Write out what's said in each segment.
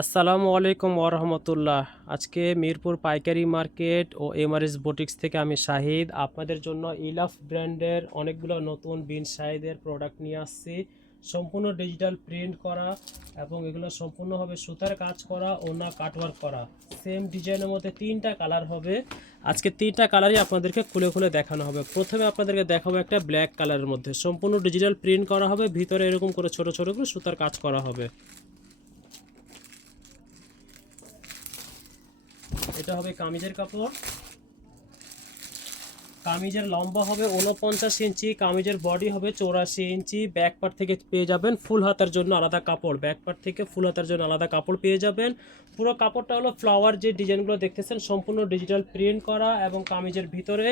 আসসালামু আলাইকুম ওরহমতুল্লাহ। আজকে মিরপুর পাইকারি মার্কেট ও এমআরএস বুটিক্স থেকে আমি শাহিদ আপনাদের জন্য ইলাফ ব্র্যান্ডের অনেকগুলো নতুন বিন সাইজের প্রোডাক্ট নিয়ে আসছি। সম্পূর্ণ ডিজিটাল প্রিন্ট করা এবং এগুলো সম্পূর্ণভাবে সুতার কাজ করা, ওনা কাটওয়ার্ক করা। সেম ডিজাইনের মধ্যে তিনটা কালার হবে। আজকে তিনটা কালারই আপনাদেরকে খুলে খুলে দেখানো হবে। প্রথমে আপনাদেরকে দেখাবো একটা ব্ল্যাক কালারের মধ্যে সম্পূর্ণ ডিজিটাল প্রিন্ট করা হবে, ভিতরে এরকম করে ছোট ছোট করে সুতার কাজ করা হবে। এটা হবে কামিজের কাপড়। কামিজের লম্বা হবে 49 ইঞ্চি, কামিজের বডি হবে 84 ইঞ্চি। ব্যাক পার্ট থেকে পেয়ে যাবেন ফুল হাতার জন্য আলাদা কাপড়, ব্যাক পার্ট থেকে ফুল হাতার জন্য আলাদা কাপড় পেয়ে যাবেন। পুরো কাপড়টা হলো ফ্লাওয়ার, যে ডিজাইনগুলো দেখতেছেন সম্পূর্ণ ডিজিটাল প্রিন্ট করা এবং কামিজের ভিতরে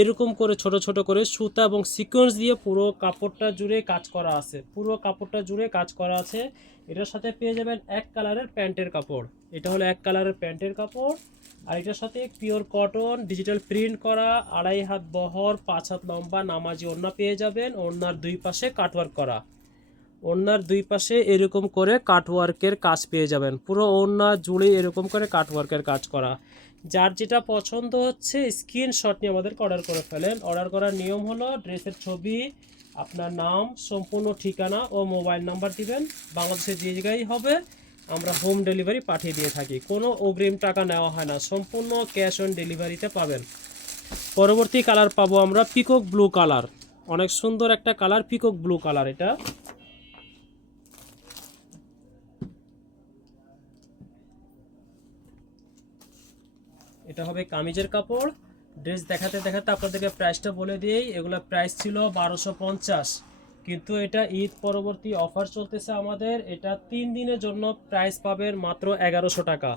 এরকম করে ছোট ছোট করে সুতা এবং সিকোয়েন্স দিয়ে পুরো কাপড়টা জুড়ে কাজ করা আছে, পুরো কাপড়টা জুড়ে কাজ করা আছে। এটার সাথে পেয়ে যাবেন এক কালারের প্যান্টের কাপড়। এটা হলো এক কালারের প্যান্টের কাপড়। আর এটার সাথে পিওর কটন ডিজিটাল প্রিন্ট করা 2.5 হাত বহর 5 হাত লম্বা নামাজি ওড়না পেয়ে যাবেন। ওড়নার দুই পাশে কাটওয়ার্ক করা, ওড়নার দুই পাশে এরকম করে কাটওয়ার্কের কাজ পেয়ে যাবেন। পুরো ওড়না জুড়ে এরকম করে কাটওয়ার্কের কাজ করা। যার যেটা পছন্দ হচ্ছে স্ক্রিনশট নিয়ে আমাদেরকে অর্ডার করে ফেলেন। অর্ডার করার নিয়ম হলো ড্রেসের ছবি, আপনার নাম, সম্পূর্ণ ঠিকানা ও মোবাইল নাম্বার দিবেন। বাংলাদেশের যে জায়গায় হবে আমরা হোম ডেলিভারি পাঠিয়ে দিয়ে থাকি, কোনো অগ্রিম টাকা নেওয়া হয় না, সম্পূর্ণ ক্যাশ অন ডেলিভারিতে পাবেন। পরবর্তী কালার পাবো আমরা পিকক ব্লু কালার, অনেক সুন্দর একটা কালার পিকক ব্লু কালার। এটা হবে কামিজের কাপড়। ড্রেস দেখাতে দেখাতে আপনাদেরকে প্রাইসটা বলে দিই। এগুলো প্রাইস ছিল 1250, কিন্তু এটা ঈদ পরবর্তী অফার চলতেছে আমাদের। এটা 3 দিনের জন্য প্রাইস পাবেন মাত্র 1100 টাকা,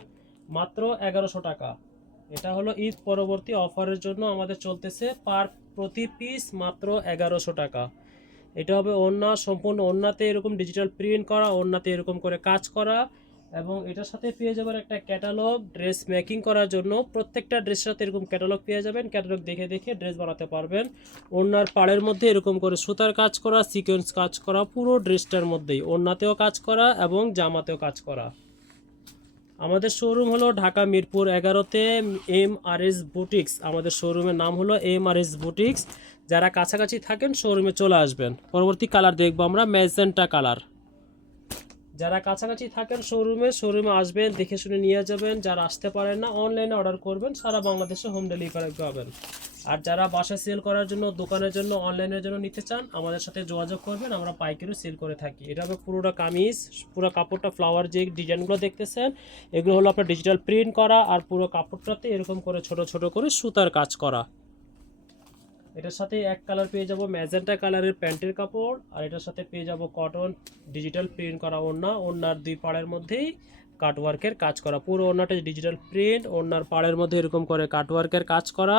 মাত্র 1100 টাকা। এটা হলো ঈদ পরবর্তী অফারের জন্য আমাদের চলতেছে, প্রতি পিস মাত্র 1100 টাকা। এটা হবে ওড়না, সম্পূর্ণ ওড়নাতে এরকম ডিজিটাল প্রিন্ট করা, ওড়নাতে এরকম করে কাজ করা এবং এটার সাথে পেয়ে যাবেন একটা ক্যাটালগ ড্রেস মেকিং করার জন্য। প্রত্যেকটা ড্রেসের সাথে এরকম ক্যাটালগ পেয়ে যাবেন, ক্যাটালগ দেখে দেখে ড্রেস বানাতে পারবেন। ওড়নার পাড়ের মধ্যে এরকম করে সুতার কাজ করা, সিকোয়েন্স কাজ করা, পুরো ড্রেসটার মধ্যেই ওড়নাতেও কাজ করা এবং জামাতেও কাজ করা। আমাদের শোরুম হলো ঢাকা মিরপুর 11-তে এমআরএস বুটিক্স। আমাদের শোরুমের নাম হলো এমআরএস বুটিক্স। যারা কাছাকাছি থাকেন শোরুমে চলে আসবেন। পরবর্তী কালার দেখবো আমরা ম্যাজেন্টা কালার। যারা কাছাকাছি থাকেন শোরুমে আসবেন, দেখে শুনে নিয়ে যাবেন। যারা আসতে পারেন না অনলাইনে অর্ডার করবেন, সারা বাংলাদেশে হোম ডেলিভারি পাবেন। আর যারা বাসায় সেল করার জন্য, দোকানের জন্য, অনলাইনের জন্য নিতে চান আমাদের সাথে যোগাযোগ করবেন, আমরা পাইকারি সেল করে থাকি। এটা হবে পুরোটা কামিজ, পুরো কাপড়টা ফ্লাওয়ার যে ডিজাইনগুলো দেখতেছেন এগুলো হলো আপনার ডিজিটাল প্রিন্ট করা আর পুরো কাপড়টাতে এরকম করে ছোট ছোট করে সুতার কাজ করা। এটার সাথে এক কালার পেয়ে যাব ম্যাজেন্টা কালারের প্যান্টের কাপড়, আর এটার সাথে পেয়ে যাব কটন ডিজিটাল প্রিন্ট করা ওড়না। ওড়নার দুই পাড়ের মধ্যেই কাটওয়ার্কের কাজ করা, পুরো ওড়নাটা ডিজিটাল প্রিন্ট, ওড়নার পাড়ের মধ্যে এরকম করে কাটওয়ার্কের কাজ করা।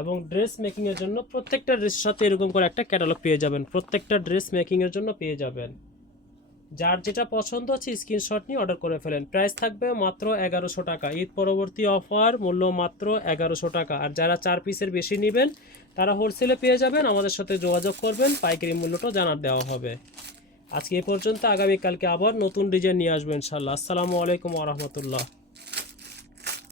এবং ড্রেস মেকিংয়ের জন্য প্রত্যেকটা ড্রেসের সাথে এরকম করে একটা ক্যাটালগ পেয়ে যাবেন, প্রত্যেকটা ড্রেস মেকিংয়ের জন্য পেয়ে যাবেন। যার যেটা পছন্দ হচ্ছে স্ক্রিনশট নিয়ে অর্ডার করে ফেলেন। প্রাইস থাকবে মাত্র 1100 টাকা, ঈদ পরবর্তী অফার, মূল্য মাত্র 1100 টাকা। আর যারা 4 পিসের বেশি নেবেন তারা হোলসেলে পেয়ে যাবেন, আমাদের সাথে যোগাযোগ করবেন, পাইকারি মূল্যটাও জানার দেওয়া হবে। আজকে এই পর্যন্ত, আগামীকালকে আবার নতুন ডিজাইন নিয়ে আসবো ইনশাল্লাহ। আসসালামু আলাইকুম ওয়া রাহমাতুল্লাহ।